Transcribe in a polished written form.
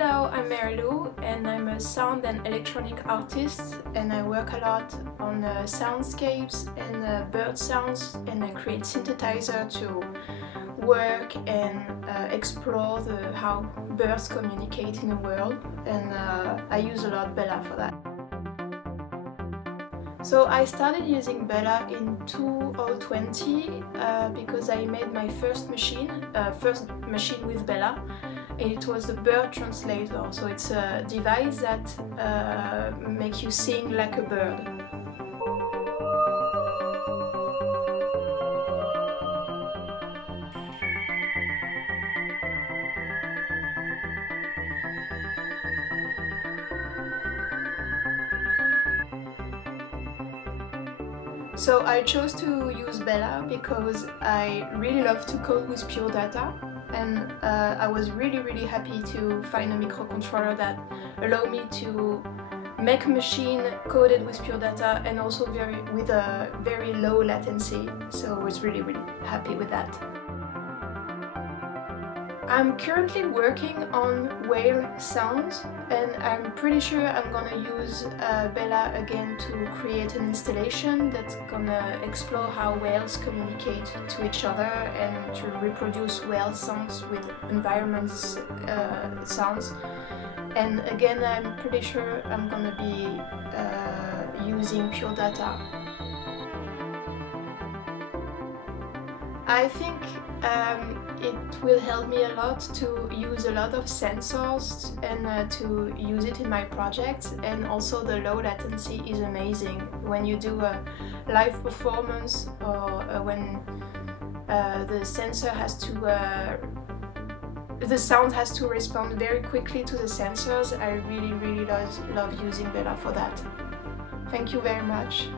Hello, I'm Marylou and I'm a sound and electronic artist, and I work a lot on soundscapes and bird sounds, and I create synthesizer to work and explore how birds communicate in the world, and I use a lot Bela for that. So I started using Bela in 2020 because I made my first machine with Bela. It was the bird translator, so it's a device that makes you sing like a bird. So I chose to use Bela because I really love to code with pure data, and I was really happy to find a microcontroller that allowed me to make a machine coded with pure data and also with a very low latency. So I was really happy with that. I'm currently working on whale sounds, and I'm pretty sure I'm gonna use Bela again to create an installation that's gonna explore how whales communicate to each other and to reproduce whale songs with environment sounds. And again, I'm pretty sure I'm gonna be using pure data. I think it will help me a lot to use a lot of sensors and to use it in my projects, and also the low latency is amazing. When you do a live performance or when the sound has to respond very quickly to the sensors, I really love using Bela for that. Thank you very much.